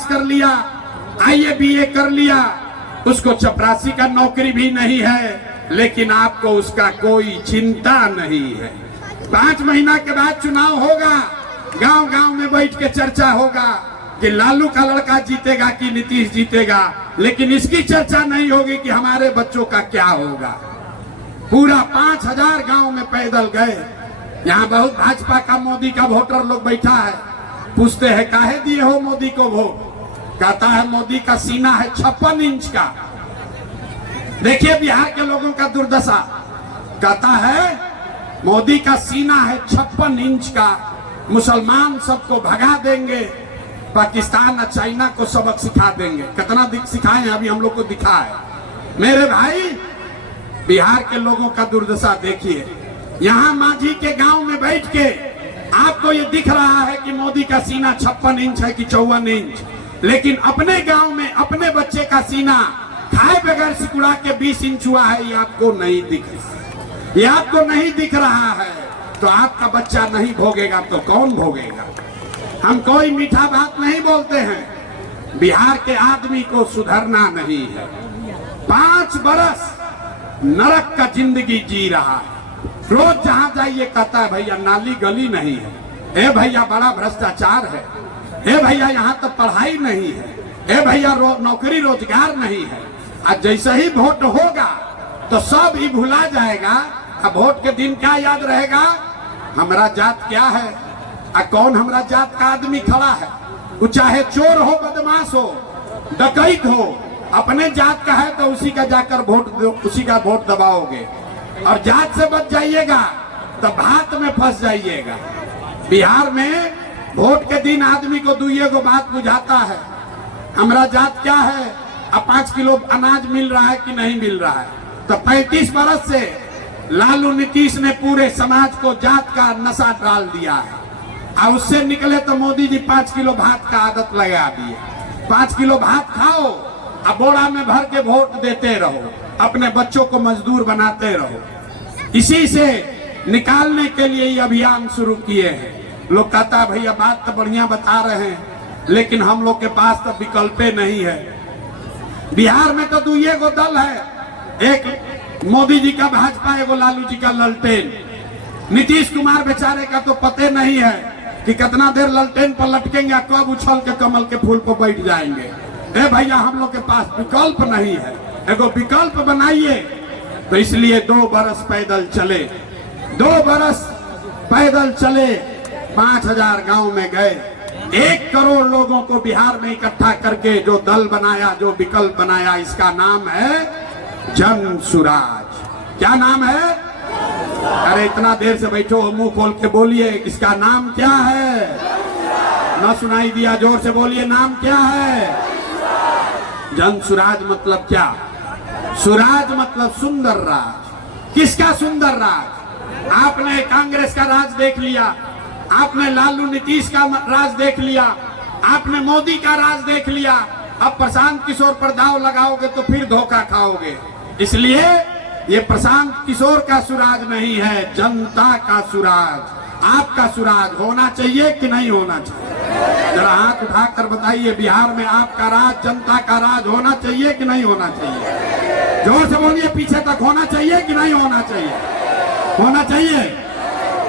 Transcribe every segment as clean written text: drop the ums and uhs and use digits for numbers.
पास कर लिया, आईए बीए कर लिया, उसको चपरासी का नौकरी भी नहीं है, लेकिन आपको उसका कोई चिंता नहीं है। 5 महीना के बाद चुनाव होगा, गांव गांव में बैठ के चर्चा होगा कि लालू का लड़का जीतेगा कि नीतीश जीतेगा, लेकिन इसकी चर्चा नहीं होगी कि हमारे बच्चों का क्या होगा। पूरा 5000 गांव में पैदल गए। यहाँ बहुत भाजपा का मोदी का वोटर लोग बैठा है, पूछते हैं काहे दिए हो मोदी को वोट? कहता है मोदी का सीना है 56 इंच का। देखिए बिहार के लोगों का दुर्दशा। कहता है मोदी का सीना है 56 इंच का, मुसलमान सबको भगा देंगे, पाकिस्तान और चाइना को सबक सिखा देंगे। कितना सिखाए अभी हम लोग को दिखा है। मेरे भाई बिहार के लोगों का दुर्दशा देखिए। यहाँ मांझी के गांव में बैठ के आपको ये दिख रहा है कि मोदी का सीना 56 इंच है कि 54 इंच, लेकिन अपने गांव में अपने बच्चे का सीना खाए बगैर सिकुड़ा के 20 इंच हुआ है, ये आपको नहीं दिख रहा। ये आपको नहीं दिख रहा है तो आपका बच्चा नहीं भोगेगा तो कौन भोगेगा? हम कोई मीठा बात नहीं बोलते हैं। बिहार के आदमी को सुधरना नहीं है। 5 बरस नरक का जिंदगी जी रहा है। रोज जहां जाइए कहता है भैया नाली गली नहीं है, ए भैया बड़ा भ्रष्टाचार है, ए भैया यहाँ तो पढ़ाई नहीं है, ए भैया नौकरी रोजगार नहीं है। आज जैसे ही वोट होगा तो सब ही भुला जाएगा। अब वोट के दिन क्या याद रहेगा? हमारा जात क्या है, कौन हमारा जात का आदमी खड़ा है। वो चाहे चोर हो, बदमाश हो, डकैत हो, अपने जात का है तो उसी का जाकर वोट, उसी का वोट दबाओगे। और जात से बच जाइएगा तो भात में फंस जाइएगा। बिहार में वोट के दिन आदमी को दुइये को बात बुझाता है, हमारा जात क्या है, अब 5 किलो अनाज मिल रहा है कि नहीं मिल रहा है। तो 35 बरस से लालू नीतीश ने पूरे समाज को जात का नशा डाल दिया है। और उससे निकले तो मोदी जी 5 किलो भात का आदत लगा दिए। 5 किलो भात खाओ, अब बोरा में भर के वोट देते रहो, अपने बच्चों को मजदूर बनाते रहो। इसी से निकालने के लिए ये अभियान शुरू किए हैं। लोग कहता भैया बात तो बढ़िया बता रहे हैं, लेकिन हम लोग के पास तो विकल्पे नहीं है। बिहार में तो 2 गो दल है, एक मोदी जी का भाजपा, एगो लालू जी का ललटेन। नीतीश कुमार बेचारे का तो पते नहीं है कि कितना देर ललटेन पर लटकेंगे, कब उछल के कमल के फूल पर बैठ जाएंगे। ए भैया हम लोग के पास विकल्प नहीं है, एगो विकल्प बनाइए। तो इसलिए 2 बरस पैदल चले, 2 बरस पैदल चले, 5000 गांव में गए, 1 करोड़ लोगों को बिहार में इकट्ठा करके जो दल बनाया, जो विकल्प बनाया, इसका नाम है जन सुराज। क्या नाम है? अरे इतना देर से बैठो, मुंह खोल के बोलिए, इसका नाम क्या है? ना सुनाई दिया, जोर से बोलिए, नाम क्या है? जन सुराज मतलब क्या? सुराज मतलब सुंदर राज। किसका सुंदर राज? आपने कांग्रेस का राज देख लिया, आपने लालू नीतीश का राज देख लिया, आपने मोदी का राज देख लिया। अब प्रशांत किशोर पर दाव लगाओगे तो फिर धोखा खाओगे। इसलिए ये प्रशांत किशोर का सुराज नहीं है, जनता का सुराज। आपका सुराज होना चाहिए कि नहीं होना चाहिए? जरा हाथ उठाकर बताइए, बिहार में आपका राज, जनता का राज होना चाहिए कि नहीं होना चाहिए? जोर से बोलिए, पीछे तक होना चाहिए कि नहीं होना चाहिए? होना चाहिए।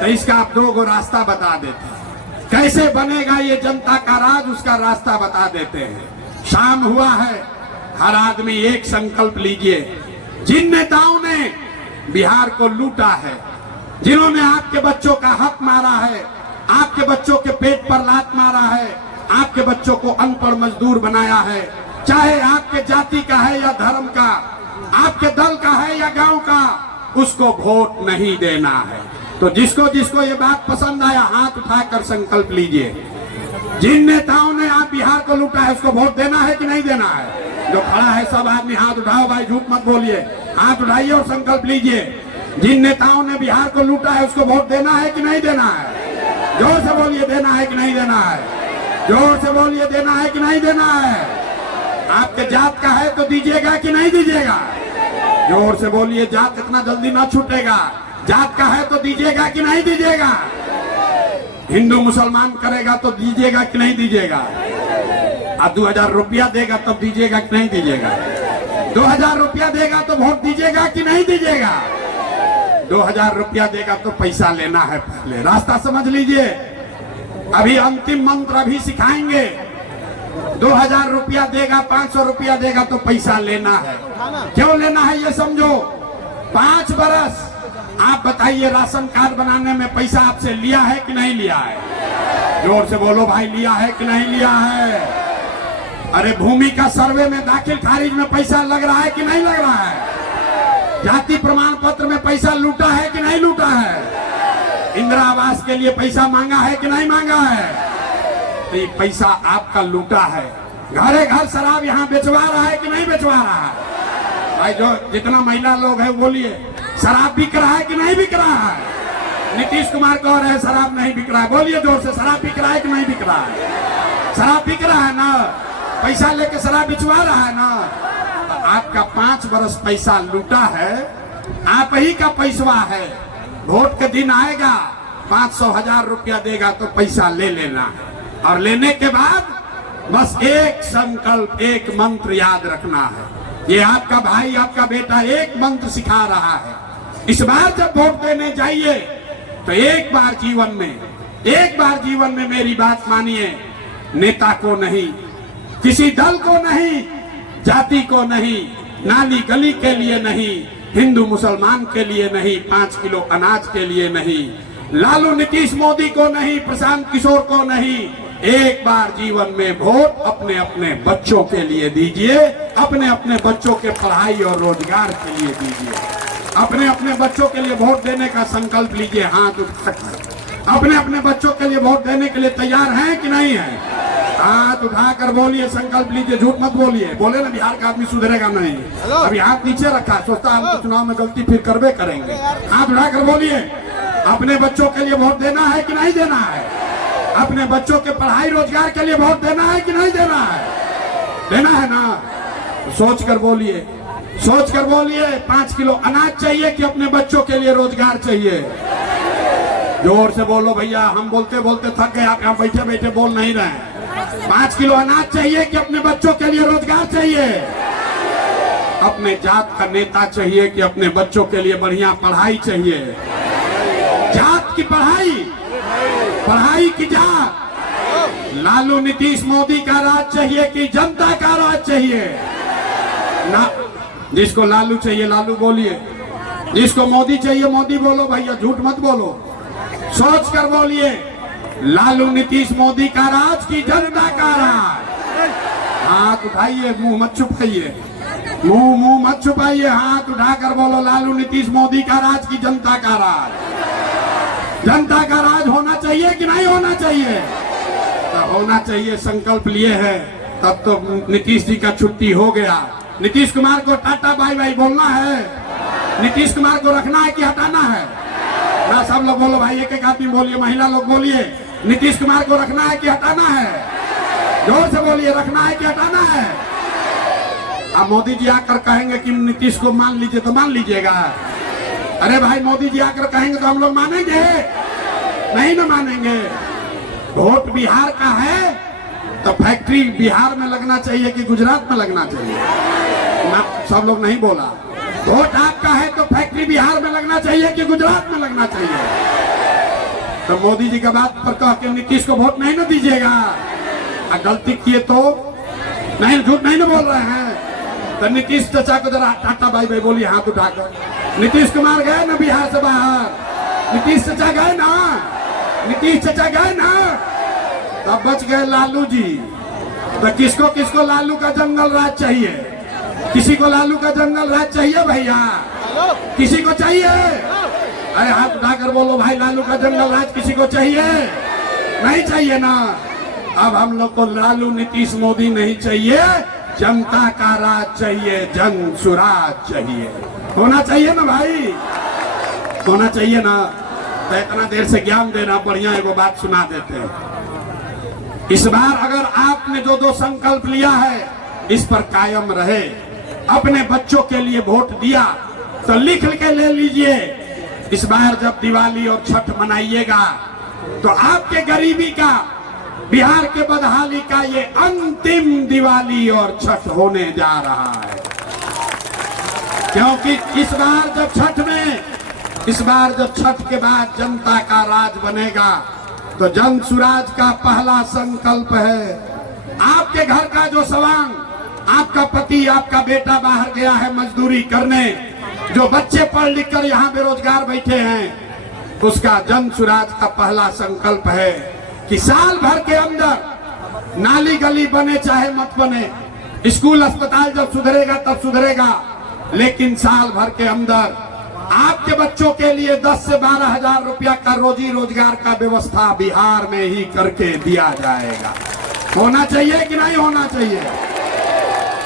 तो इसका आप 2 गो रास्ता बता देते हैं। कैसे बनेगा ये जनता का राज, उसका रास्ता बता देते हैं। शाम हुआ है, हर आदमी एक संकल्प लीजिए। जिन नेताओं ने बिहार को लूटा है, जिन्होंने आपके बच्चों का हक मारा है, आपके बच्चों के पेट पर लात मारा है, आपके बच्चों को अनपढ़ मजदूर बनाया है, चाहे आपके जाति का है या धर्म का, आपके दल का है या गांव का, उसको वोट नहीं देना है। तो जिसको जिसको ये बात पसंद आया, हाथ उठाकर संकल्प लीजिए। जिन नेताओं ने आप बिहार को लूटा है, उसको वोट देना है कि नहीं देना है? जो खड़ा है सब आदमी हाथ उठाओ भाई, झूठ मत बोलिए, हाथ उठाइए और संकल्प लीजिए। जिन नेताओं ने बिहार को लूटा है, उसको वोट देना है कि नहीं देना है? जोर से बोलिए, देना है कि नहीं देना है? जोर से बोलिए, देना है कि नहीं देना है? आपके जात का है तो दीजिएगा कि नहीं दीजिएगा? जोर से बोलिए, जात इतना जल्दी ना छूटेगा। जात का है तो दीजिएगा कि नहीं दीजिएगा? हिंदू मुसलमान करेगा तो दीजिएगा कि नहीं दीजिएगा? अब 2000 रुपया देगा तब दीजिएगा कि नहीं दीजिएगा? 2000 रुपया देगा तो वोट दीजिएगा कि नहीं दीजिएगा? 2000 रुपया देगा तो पैसा लेना है, पहले रास्ता समझ लीजिए। अभी अंतिम मंत्र अभी सिखाएंगे। 2000 रुपया देगा, 500 रुपया देगा तो पैसा लेना है। क्यों लेना है ये समझो। 5 बरस आप बताइए, राशन कार्ड बनाने में पैसा आपसे लिया है कि नहीं लिया है? जोर से बोलो भाई, लिया है कि नहीं लिया है? अरे भूमि का सर्वे में दाखिल खारिज में पैसा लग रहा है कि नहीं लग रहा है? जाति प्रमाण पत्र में पैसा लूटा है कि नहीं लूटा है? इंदिरा आवास के लिए पैसा मांगा है कि नहीं मांगा है? तो ये पैसा आपका लूटा है। घरे घर शराब यहाँ बेचवा रहा है कि नहीं बेचवा रहा है? भाई जो जितना महिला लोग है बोलिए, शराब बिक रहा है कि नहीं बिक रहा है? नीतीश कुमार कह रहे हैं शराब नहीं बिक रहा है, बोलिए जोर से, शराब बिक रहा है कि नहीं बिक रहा है? शराब बिक रहा है ना, पैसा लेके शराब बिचवा रहा है ना। तो आपका 5 बरस पैसा लूटा है, आप ही का पैसवा है। वोट के दिन आएगा, 500,000 रुपया देगा तो पैसा ले लेना है, और लेने के बाद बस एक संकल्प, एक मंत्र याद रखना है। ये आपका भाई, आपका बेटा एक मंत्र सिखा रहा है। इस बार जब वोट देने जाइए तो एक बार जीवन में मेरी बात मानिए। नेता को नहीं, किसी दल को नहीं, जाति को नहीं, नाली गली के लिए नहीं, हिंदू मुसलमान के लिए नहीं, 5 किलो अनाज के लिए नहीं, लालू नीतीश मोदी को नहीं, प्रशांत किशोर को नहीं। एक बार जीवन में वोट अपने अपने बच्चों के लिए दीजिए, अपने अपने बच्चों के पढ़ाई और रोजगार के लिए दीजिए। अपने अपने बच्चों के लिए वोट देने का संकल्प लीजिए, हाथ उठाकर। अपने अपने बच्चों के लिए वोट देने के लिए तैयार हैं कि नहीं है? हाथ उठाकर बोलिए, संकल्प लीजिए, झूठ मत बोलिए। बोले ना बिहार का आदमी सुधरेगा नहीं, अभी हाथ नीचे रखा, सोचता हम तो चुनाव में गलती फिर करवे करेंगे। हाथ उठाकर बोलिए, अपने बच्चों के लिए वोट देना है कि नहीं देना है? अपने बच्चों के पढ़ाई रोजगार के लिए वोट देना है कि नहीं देना है? देना है ना? सोच कर बोलिए, सोच कर बोलिए। 5 किलो अनाज चाहिए कि अपने बच्चों के लिए रोजगार चाहिए? जोर से बोलो भैया, हम बोलते बोलते थक गए, आप यहाँ बैठे बैठे बोल नहीं रहे। 5 किलो अनाज चाहिए कि अपने बच्चों के लिए रोजगार चाहिए? अपने जात का नेता चाहिए कि अपने बच्चों के लिए बढ़िया पढ़ाई चाहिए? जात की पढ़ाई, पढ़ाई की जात। लालू नीतीश मोदी का राज चाहिए कि जनता का राज चाहिए? ना, जिसको लालू चाहिए लालू बोलिए, जिसको मोदी चाहिए मोदी बोलो भैया, झूठ मत बोलो। सोच कर बोलिए, लालू नीतीश मोदी का राज की जनता का राज? हाथ उठाइए, मुंह मत छुपाइए, मुंह मत छुपाइए, हाथ उठाकर बोलो, लालू नीतीश मोदी का राज की जनता का राज? जनता का राज होना चाहिए कि नहीं होना चाहिए? तो होना चाहिए, संकल्प लिए है। तब तो नीतीश जी का छुट्टी हो गया। नीतीश कुमार को टाटा बाय बाय बोलना है? नीतीश कुमार को रखना है कि हटाना है? ना सब लोग बोलो भाई, एक एक आदमी बोलिए, महिला लोग बोलिए, नीतीश कुमार को रखना है कि हटाना है? जोर से बोलिए, रखना है कि हटाना है? अब मोदी जी आकर कहेंगे कि नीतीश को मान लीजिए तो मान लीजिएगा? अरे भाई, मोदी जी आकर कहेंगे तो हम लोग मानेंगे? नहीं ना मानेंगे। वोट बिहार का है तो फैक्ट्री बिहार में लगना चाहिए कि गुजरात में लगना चाहिए? ना, सब लोग नहीं बोला। वोट आपका है तो फैक्ट्री बिहार में लगना चाहिए कि गुजरात में लगना चाहिए? तो मोदी जी का बात पर कह के नीतीश को वोट नहीं ना दीजिएगा? गलती किए तो नहीं, झूठ नहीं ना बोल रहे हैं? तो नीतीश चाचा को जरा टाटा बाय बाय बोलिए, हाथ उठाकर। नीतीश कुमार गए ना बिहार से बाहर? नीतीश चाचा गए ना? नीतीश चाचा गए ना? तब बच गए लालू जी। तो किसको किसको लालू का जंगल राज चाहिए? किसी को लालू का जंगल राज चाहिए भैया? किसी को चाहिए? अरे हाथ उठाकर बोलो भाई, लालू का जंगल राज किसी को चाहिए? नहीं चाहिए ना? अब हम लोग को लालू नीतीश मोदी नहीं चाहिए, जनता का राज चाहिए, जन सुराज चाहिए। होना चाहिए ना भाई? होना चाहिए ना? तो इतना देर से ज्ञान देना, बढ़िया एगो बात सुना देते हैं। इस बार अगर आपने जो 2 संकल्प लिया है, इस पर कायम रहे। अपने बच्चों के लिए वोट दिया तो लिख के ले लीजिए। इस बार जब दिवाली और छठ मनाइएगा तो आपके गरीबी का बिहार के बदहाली का ये अंतिम दिवाली और छठ होने जा रहा है। क्योंकि इस बार जब छठ के बाद जनता का राज बनेगा तो जन सुराज का पहला संकल्प है, आपके घर का जो सवांग, आपका पति, आपका बेटा बाहर गया है मजदूरी करने, जो बच्चे पढ़ लिख कर यहाँ बेरोजगार बैठे हैं, उसका जन सुराज का पहला संकल्प है कि साल भर के अंदर नाली गली बने चाहे मत बने, स्कूल अस्पताल जब सुधरेगा तब सुधरेगा, लेकिन साल भर के अंदर आपके बच्चों के लिए 10 से 12 हजार रुपया का रोजी रोजगार का व्यवस्था बिहार में ही करके दिया जाएगा। होना चाहिए कि नहीं होना चाहिए?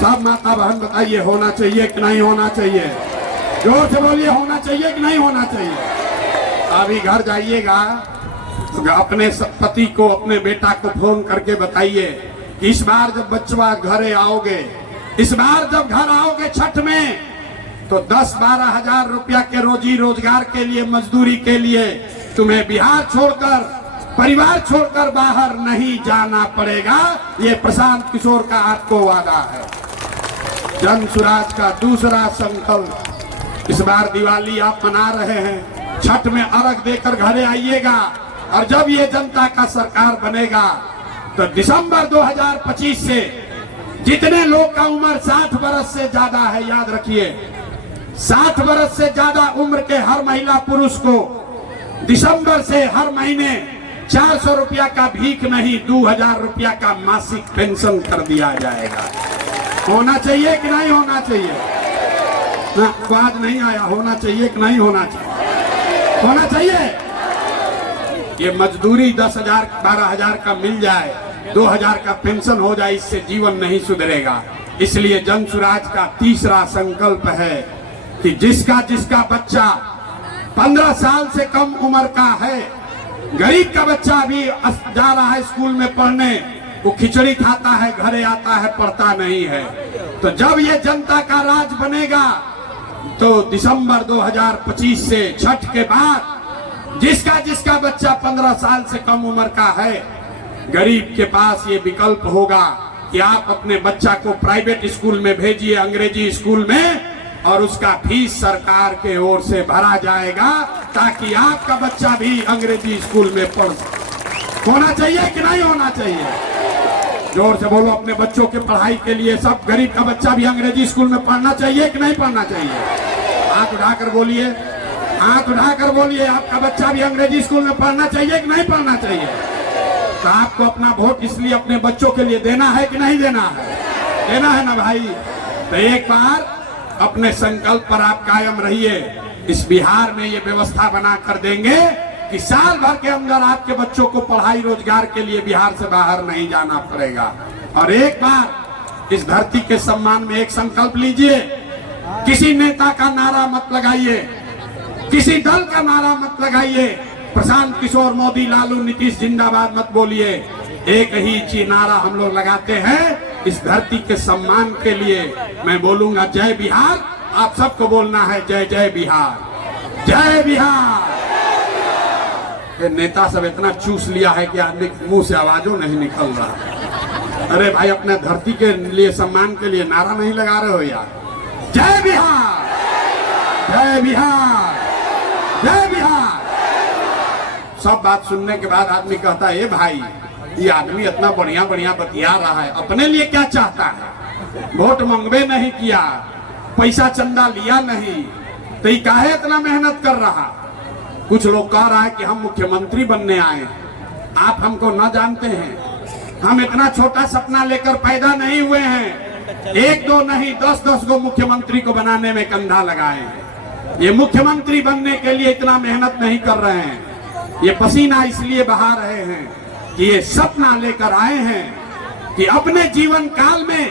सब माता बहन बताइए, होना चाहिए कि नहीं होना चाहिए? जोर से बोलिए, होना चाहिए कि नहीं होना चाहिए? अभी घर जाइएगा तो अपने पति को, अपने बेटा को फोन करके बताइए कि इस बार जब बच्चा घरे आओगे, इस बार जब घर आओगे छठ में, तो 10-12 हजार रुपया के रोजी रोजगार के लिए, मजदूरी के लिए तुम्हें बिहार छोड़कर, परिवार छोड़कर बाहर नहीं जाना पड़ेगा। ये प्रशांत किशोर का आपको वादा है। जन सुराज का दूसरा संकल्प, इस बार दिवाली आप मना रहे हैं, छठ में अर्घ देकर घरे आइएगा, और जब ये जनता का सरकार बनेगा तो दिसंबर 2025 से जितने लोग का उम्र 60 वर्ष से ज्यादा है, याद रखिए 60 वर्ष से ज्यादा उम्र के हर महिला पुरुष को दिसंबर से हर महीने 400 रुपया का भीख नहीं, 2000 रुपया का मासिक पेंशन कर दिया जाएगा। होना चाहिए कि नहीं होना चाहिए? ना आवाज नहीं आया, होना चाहिए कि नहीं होना चाहिए? होना चाहिए। ये मजदूरी 10,000 12,000 का मिल जाए, 2000 का पेंशन हो जाए, इससे जीवन नहीं सुधरेगा। इसलिए जन सुराज का तीसरा संकल्प है कि जिसका बच्चा 15 साल से कम उम्र का है, गरीब का बच्चा भी जा रहा है स्कूल में पढ़ने, वो खिचड़ी खाता है, घरे आता है, पढ़ता नहीं है, तो जब ये जनता का राज बनेगा तो दिसंबर 2025 से छठ के बाद जिसका बच्चा 15 साल से कम उम्र का है, गरीब के पास ये विकल्प होगा कि आप अपने बच्चा को प्राइवेट स्कूल में भेजिए, अंग्रेजी स्कूल में, और उसका फीस सरकार के ओर से भरा जाएगा ताकि आपका बच्चा भी अंग्रेजी स्कूल में पढ़ सके। होना चाहिए कि नहीं होना चाहिए? जोर से बोलो, अपने बच्चों के पढ़ाई के लिए सब गरीब का बच्चा भी अंग्रेजी स्कूल में पढ़ना चाहिए कि नहीं पढ़ना चाहिए? हाथ उठाकर बोलिए, हाथ उठाकर बोलिए, आपका बच्चा भी अंग्रेजी स्कूल में पढ़ना चाहिए कि नहीं पढ़ना चाहिए? तो आपको अपना वोट इसलिए अपने बच्चों के लिए देना है कि नहीं देना है? देना है ना भाई? तो एक बार अपने संकल्प पर आप कायम रहिए। इस बिहार में ये व्यवस्था बना कर देंगे कि साल भर के अंदर आपके बच्चों को पढ़ाई रोजगार के लिए बिहार से बाहर नहीं जाना पड़ेगा। और एक बार इस धरती के सम्मान में एक संकल्प लीजिए, किसी नेता का नारा मत लगाइए, किसी दल का नारा मत लगाइए, प्रशांत किशोर, मोदी, लालू, नीतीश जिंदाबाद मत बोलिए। एक ही चीज नारा हम लोग लगाते हैं इस धरती के सम्मान के लिए। मैं बोलूंगा जय बिहार, आप सबको बोलना है जय जय बिहार, जय बिहार। ये नेता सब इतना चूस लिया है कि आदमी मुंह से आवाजों नहीं निकल रहा। अरे भाई, अपने धरती के लिए, सम्मान के लिए नारा नहीं लगा रहे हो यार? जय बिहार, जय बिहार, जय बिहार। सब बात सुनने के बाद आदमी कहता है, ए भाई, ये आदमी इतना बढ़िया बढ़िया बतिया रहा है, अपने लिए क्या चाहता है? वोट मंगवे नहीं किया, पैसा चंदा लिया नहीं, तो ये काहे इतना मेहनत कर रहा? कुछ लोग कह रहा है कि हम मुख्यमंत्री बनने आए हैं, आप हमको न जानते हैं, हम इतना छोटा सपना लेकर पैदा नहीं हुए हैं। 1-2 नहीं, 10-10 को मुख्यमंत्री को बनाने में कंधा लगाए हैं। ये मुख्यमंत्री बनने के लिए इतना मेहनत नहीं कर रहे हैं, ये पसीना इसलिए बहा रहे हैं कि ये सपना लेकर आए हैं कि अपने जीवन काल में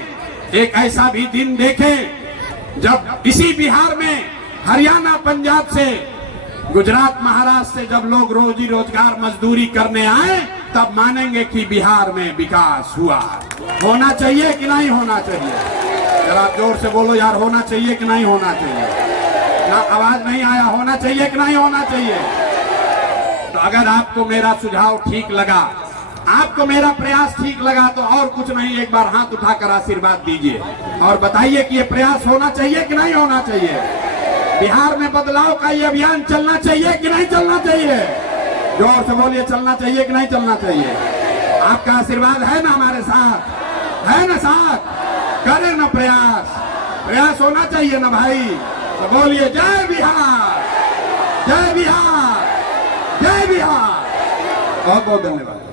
एक ऐसा भी दिन देखें जब इसी बिहार में हरियाणा, पंजाब से, गुजरात, महाराष्ट्र से जब लोग रोजी रोजगार मजदूरी करने आए, तब मानेंगे कि बिहार में विकास हुआ। होना चाहिए कि नहीं होना चाहिए? जरा जोर से बोलो यार, होना चाहिए कि नहीं होना चाहिए? ना आवाज नहीं आया, होना चाहिए कि नहीं होना चाहिए? तो अगर आपको मेरा सुझाव ठीक लगा आपको मेरा प्रयास ठीक लगा तो और कुछ नहीं, एक बार हाथ उठाकर आशीर्वाद दीजिए और बताइए कि ये प्रयास होना चाहिए कि नहीं होना चाहिए। बिहार में बदलाव का ये अभियान चलना चाहिए कि नहीं चलना चाहिए। जोर से बोलिए, चलना चाहिए कि नहीं चलना चाहिए। आपका आशीर्वाद है ना हमारे साथ, है ना साथ, करें ना प्रयास, प्रयास होना चाहिए ना भाई। तो बोलिए जय बिहार, जय बिहार, जय बिहार। बहुत बहुत धन्यवाद।